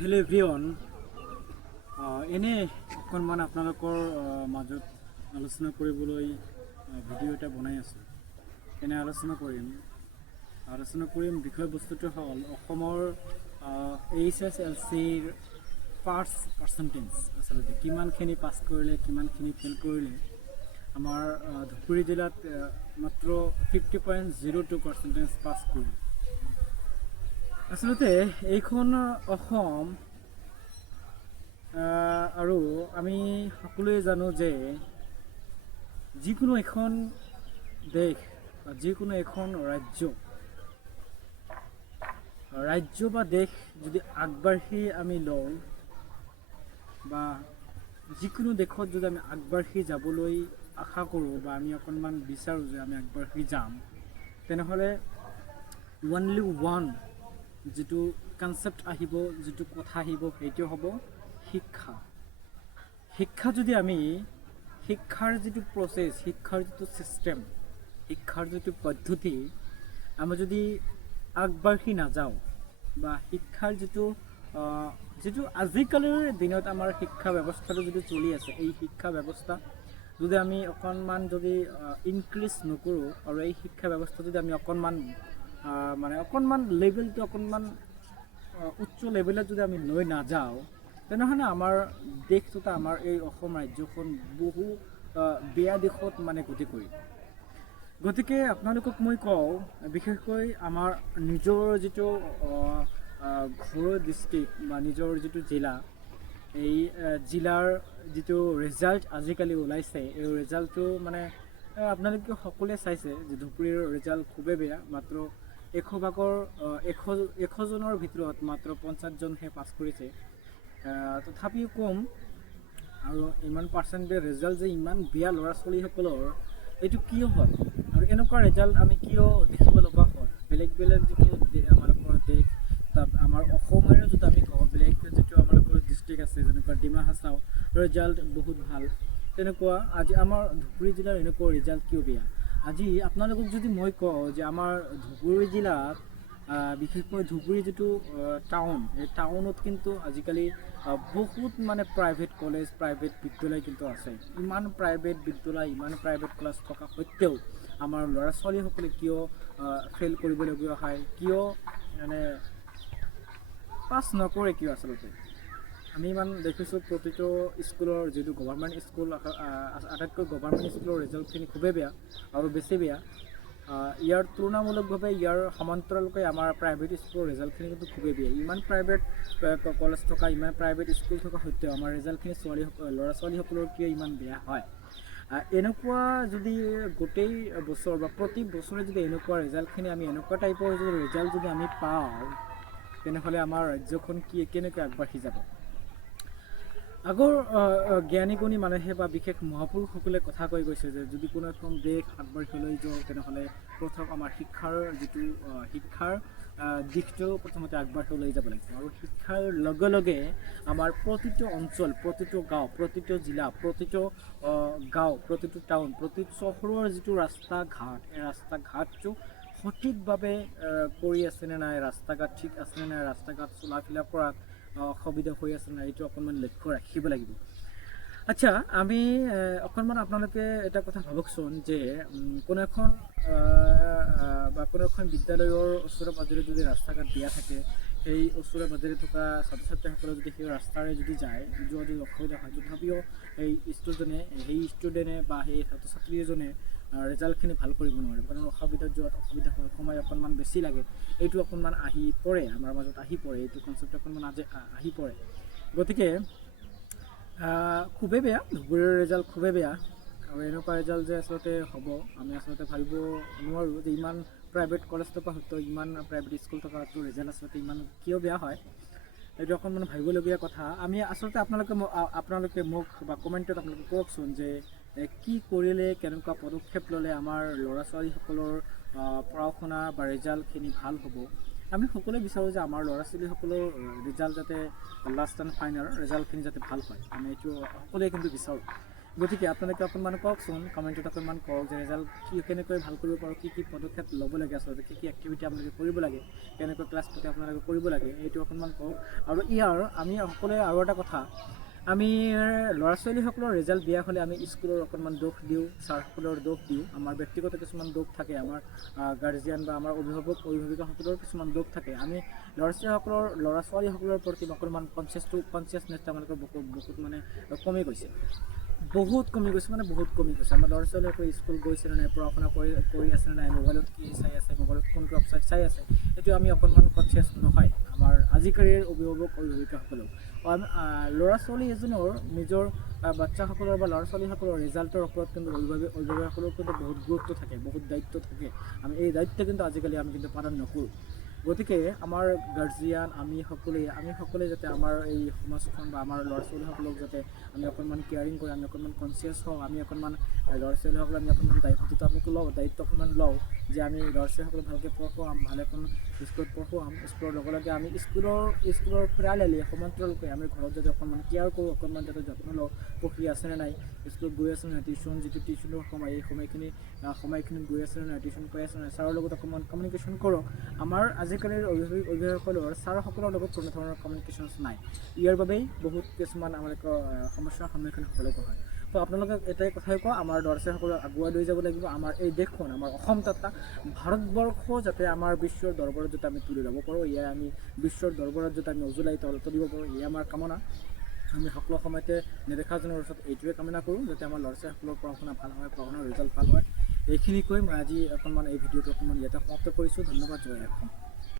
Hello' everyone, এনে অকণমান আপোনালোকৰ মাজত আলোচনা কৰিবলৈ ভিডিঅ' এটা বনাই আছোঁ। এনে আলোচনা কৰিম বিষয়বস্তুটো হ'ল অসমৰ HSLCৰ পাৰ্চেণ্টেজ। আচলতে কিমানখিনি পাছ কৰিলে, কিমানখিনি ফেইল কৰিলে। আমাৰ ধুবুৰী জিলাত মাত্ৰ 50.02% পাছ কৰিলে। আচলতে এইখন অসম আৰু আমি সকলোৱে জানো যে যিকোনো এখন দেশ বা যিকোনো এখন ৰাজ্য বা দেশ যদি আগবাঢ়ি আমি লওঁ বা যিকোনো দেশত যদি আমি আগবাঢ়ি যাবলৈ আশা কৰোঁ বা আমি অকণমান বিচাৰোঁ যে আমি আগবাঢ়ি যাম, তেনেহ'লে অনলি ওৱান যিটো কনচেপ্ট আহিব, যিটো কথা আহিব, সেইটো হ'ব শিক্ষা। যদি আমি শিক্ষাৰ যিটো প্ৰচেছ, শিক্ষাৰ যিটো ছিষ্টেম, শিক্ষাৰ যিটো পদ্ধতি আমি যদি আগবাঢ়ি নাযাওঁ বা শিক্ষাৰ যিটো আজিকালিৰ দিনত আমাৰ শিক্ষা ব্যৱস্থাটো যদি চলি আছে, এই শিক্ষা ব্যৱস্থা যদি আমি অকণমান যদি ইনক্ৰিজ নকৰোঁ আৰু এই শিক্ষা ব্যৱস্থা যদি আমি অকণমান লেভেলটো অকণমান উচ্চ লেভেলত যদি আমি লৈ নাযাওঁ, তেনেহ'লে আমাৰ দেশ তথা আমাৰ এই অসম ৰাজ্যখন বহু বেয়া দিশত গতি কৰিব। গতিকে আপোনালোকক মই কওঁ, বিশেষকৈ আমাৰ নিজৰ যিটো ঘৰৰ ডিষ্ট্ৰিক্ট বা নিজৰ যিটো জিলা, এই জিলাৰ যিটো ৰিজাল্ট আজিকালি ওলাইছে, এই ৰিজাল্টটো আপোনালোকে সকলোৱে চাইছে যে ধুবুৰীৰ ৰিজাল্ট খুবেই বেয়া। মাত্ৰ 100জনৰ ভিতৰত মাত্ৰ 50জনহে পাছ কৰিছে। তথাপিও কম, আৰু ইমান পাৰ্চেণ্টেজ ৰিজাল্ট যে ইমান বেয়া ল'ৰা ছোৱালীসকলৰ, এইটো কিয় হ'ল আৰু এনেকুৱা ৰিজাল্ট আমি কিয় দেখিব লগা হ'ল? বেলেগ যিটো আমালোকৰ দেশ, তাত আমাৰ অসমৰে যদি আমি কওঁ, বেলেগ যিটো আমালোকৰ ডিষ্ট্ৰিক্ট আছে, যেনেকুৱা ডিমা হাছাও, ৰিজাল্ট বহুত ভাল। তেনেকুৱা আজি আমাৰ ধুবুৰী জিলাৰ এনেকুৱা ৰিজাল্ট কিয় বেয়া? আজি আপোনালোকক যদি মই কওঁ যে আমাৰ ধুবুৰী জিলাত বিশেষকৈ ধুবুৰী যিটো টাউন, এই টাউনত কিন্তু আজিকালি বহুত প্ৰাইভেট কলেজ, প্ৰাইভেট বিদ্যালয় কিন্তু আছে। ইমান প্ৰাইভেট বিদ্যালয়, ইমান প্ৰাইভেট কলেজ থকা সত্ত্বেও আমাৰ ল'ৰা ছোৱালীসকলে কিয় ফেইল কৰিবলগীয়া হয়, কিয় পাছ নকৰে কিয়? আচলতে আমি দেখিছোঁ প্ৰতিটো স্কুলৰ যিটো গভৰ্ণমেণ্ট স্কুল, আটাইতকৈ গভৰ্ণমেণ্ট স্কুলৰ ৰিজাল্টখিনি খুবেই বেয়া আৰু বেছি বেয়া। ইয়াৰ তুলনামূলকভাৱে ইয়াৰ সমান্তৰালকৈ আমাৰ প্ৰাইভেট স্কুলৰ ৰিজাল্টখিনি কিন্তু খুবেই বেয়া। ইমান প্ৰাইভেট কলেজ থকা, ইমান প্ৰাইভেট স্কুল থকা সত্ত্বেও আমাৰ ৰিজাল্টখিনি ল'ৰা ছোৱালীসকলৰ কিয় ইমান বেয়া হয়? এনেকুৱা যদি গোটেই বছৰ বা প্ৰতি বছৰে যদি এনেকুৱা ৰিজাল্টখিনি আমি এনেকুৱা টাইপৰ যদি ৰিজাল্ট যদি আমি পাওঁ, তেনেহ'লে আমাৰ ৰাজ্যখন কেনেকৈ আগবাঢ়ি যাব? আগৰ জ্ঞানী গুণী মানুহে বা বিশেষ মহাপুৰুষসকলে কথা কৈ গৈছে যে যদি কোনো এখন দেশ আগবাঢ়ি লৈ যাওঁ, তেনেহ'লে প্ৰথম আমাৰ শিক্ষাৰ দিশটো প্ৰথমতে আগবাঢ়ি লৈ যাব লাগিব। আৰু শিক্ষাৰ লগে লগে আমাৰ প্ৰতিটো অঞ্চল, প্ৰতিটো গাঁও, প্ৰতিটো জিলা, প্ৰতিটো গাঁও, প্ৰতিটো টাউন, প্ৰতিটো চহৰৰ যিটো ৰাস্তা ঘাট, এই ৰাস্তা ঘাটটো সঠিকভাৱে কৰি আছেনে নাই, ৰাস্তা ঘাট ঠিক আছেনে নাই, ৰাস্তা ঘাট চলা ফিৰা কৰাত অসুবিধা হৈ আছে নাই, এইটো অকণমান লক্ষ্য ৰাখিব লাগিব। আচ্ছা, আমি অকণমান আপোনালোকে এটা কথা ভাবকচোন যে কোনো এখন বিদ্যালয়ৰ ওচৰে পাঁজৰে যদি ৰাস্তা ঘাট বেয়া থাকে, সেই ওচৰে পাঁজৰে থকা ছাত্ৰ ছাত্ৰীসকলে যদি সেই ৰাস্তাৰে যদি যায়, যদি অসুবিধা হয়, তথাপিও সেই ষ্টুডেণ্টে বা সেই ছাত্ৰ ছাত্ৰী এজনে ৰিজাল্টখিনি ভাল কৰিব নোৱাৰে, কাৰণ অসুবিধা হয়, সময় অকণমান বেছি লাগে। এইটো অকণমান আহি পৰে, আমাৰ মাজত আহি পৰে, এইটো কনচেপ্ট অকণমান আহি পৰে। গতিকে খুবেই বেয়া, ধুবুৰীৰ ৰিজাল্ট খুবেই বেয়া। আৰু এনেকুৱা ৰিজাল্ট যে আচলতে হ'ব, আমি আচলতে ভাবিব নোৱাৰোঁ যে ইমান প্ৰাইভেট কলেজ থকা সত্ত্বেও, ইমান প্ৰাইভেট স্কুল থকা সত্ত্বেও ৰিজাল্ট আচলতে ইমান কিয় বেয়া হয়, এইটো অকণমান ভাবিবলগীয়া কথা। আমি আচলতে আপোনালোকে মোক বা কমেণ্টত আপোনালোকে কওকচোন যে কি কৰিলে, কেনেকুৱা পদক্ষেপ ল'লে আমাৰ ল'ৰা ছোৱালীসকলৰ পঢ়া শুনা বা ৰিজাল্টখিনি ভাল হ'ব। আমি সকলোৱে বিচাৰোঁ যে আমাৰ ল'ৰা ছোৱালীসকলৰ ৰিজাল্ট যাতে লাষ্ট এণ্ড ফাইনেল ৰিজাল্টখিনি যাতে ভাল হয়, আমি এইটো সকলোৱে কিন্তু বিচাৰোঁ। গতিকে আপোনালোকে অকণমান কওকচোন, কমেণ্টত অকণমান কওক যে ৰিজাল্ট কেনেকৈ ভাল কৰিব পাৰোঁ, কি পদক্ষেপ ল'ব লাগে, আচলতে কি এক্টিভিটি আপোনালোকে কৰিব লাগে, কেনেকৈ ক্লাছ পাতি আপোনালোকে কৰিব লাগে, এইটো অকণমান কওক। আৰু আমি সকলোৱে আৰু এটা কথা, আমি ল'ৰা ছোৱালীসকলৰ ৰিজাল্ট বেয়া হ'লে আমি স্কুলৰ অকণমান দোষ দিওঁ, ছাৰসকলৰ দোষ দিওঁ, আমাৰ ব্যক্তিগত কিছুমান দোষ থাকে, আমাৰ গাৰ্জিয়ান বা আমাৰ অভিভাৱিকাসকলৰ কিছুমান দোষ থাকে। আমি ল'ৰা ছোৱালীসকলৰ প্ৰতি অকণমান কনচিয়াছনেছ তেওঁলোকৰ বহুত মানে কমি গৈছে, বহুত কমি গৈছে। আমাৰ ল'ৰা ছোৱালীসকলে স্কুল গৈছে নে নাই, পঢ়া শুনা কৰি আছে নে নাই, মোবাইলত কি চাই আছে, মোবাইলত কোনটো ৱেবছাইট চাই আছে, এইটো আমি অকণমান কনচিয়াছ নহয় আমাৰ আজিকালিৰ অভিভাৱিকাসকলেও। ল'ৰা ছোৱালী এজনৰ নিজৰ বাচ্চাসকলৰ বা ল'ৰা ছোৱালীসকলৰ ৰিজাল্টৰ ওপৰত কিন্তু অভিভাৱকসকলৰ কিন্তু বহুত গুৰুত্ব থাকে, বহুত দায়িত্ব থাকে। আমি এই দায়িত্ব কিন্তু আজিকালি আমি কিন্তু পালন নকৰোঁ। গতিকে আমাৰ গাৰ্জিয়ান আমি সকলোৱে যাতে আমাৰ এই সমাজখন বা আমাৰ ল'ৰা ছোৱালীসকলক যাতে আমি অকণমান কেয়াৰিং কৰি, আমি অকণমান কনচিয়াছ হওঁ, আমি অকণমান ল'ৰা ছোৱালীসকলক আমি অকণমান দায়িত্ব অকণমান লওঁ যে আমি ল'ৰা ছোৱালীসকলক ভালকৈ পঢ়ুৱাম, ভাল এখন স্কুলত পঢ়ুৱাম। স্কুলৰ লগে লগে আমি স্কুলৰ পেৰালেলি সমান্তৰালকৈ আমি ঘৰত যদি অকণমান কেয়াৰ কৰোঁ, অকণমান যাতে যত্ন লওঁ, পঢ়ি আছেনে নাই, স্কুলত গৈ আছে নাই, টিউশ্যনৰ সময়, এই সময়খিনিত গৈ আছে নাই, টিউশ্যন কৰি আছে নাই, ছাৰৰ লগত অকণমান কমিউনিকেশ্যন কৰক। আমাৰ আজিকালিৰ অভিভাৱকসকলৰ ছাৰসকলৰ লগত কোনো ধৰণৰ কমিউনিকেশ্যনছ নাই। ইয়াৰ বাবেই বহুত কিছুমান আমালোকৰ সমস্যাৰ সন্মুখীন হ'বলগীয়া হয়। তো আপোনালোকে এটাই কথাই কওঁ, আমাৰ ল'ৰা ছোৱালীসকলক আগুৱাই লৈ যাব লাগিব। আমাৰ এই দেশখন, আমাৰ অসম তথা ভাৰতবৰ্ষ যাতে আমাৰ বিশ্বৰ দৰবাৰত যাতে আমি তুলি ল'ব পাৰোঁ, এয়াই আমি বিশ্বৰ দৰবাৰত যাতে আমি উজ্বলাই তুলিব পাৰোঁ, এয়াই আমাৰ কামনা। আমি সকলো সময়তে নেদেখাজনৰ ওচৰত এইটোৱে কামনা কৰোঁ যাতে আমাৰ ল'ৰা ছোৱালীসকলৰ পঢ়া শুনা ভাল হয়, পঢ়া শুনাৰ ৰিজাল্ট ভাল হয়। এইখিনি কৈ মই আজি অকণমান এই ভিডিঅ'টো অকণমান ইয়াতে সমাপ্ত কৰিছোঁ। ধন্যবাদ, জয় অসম।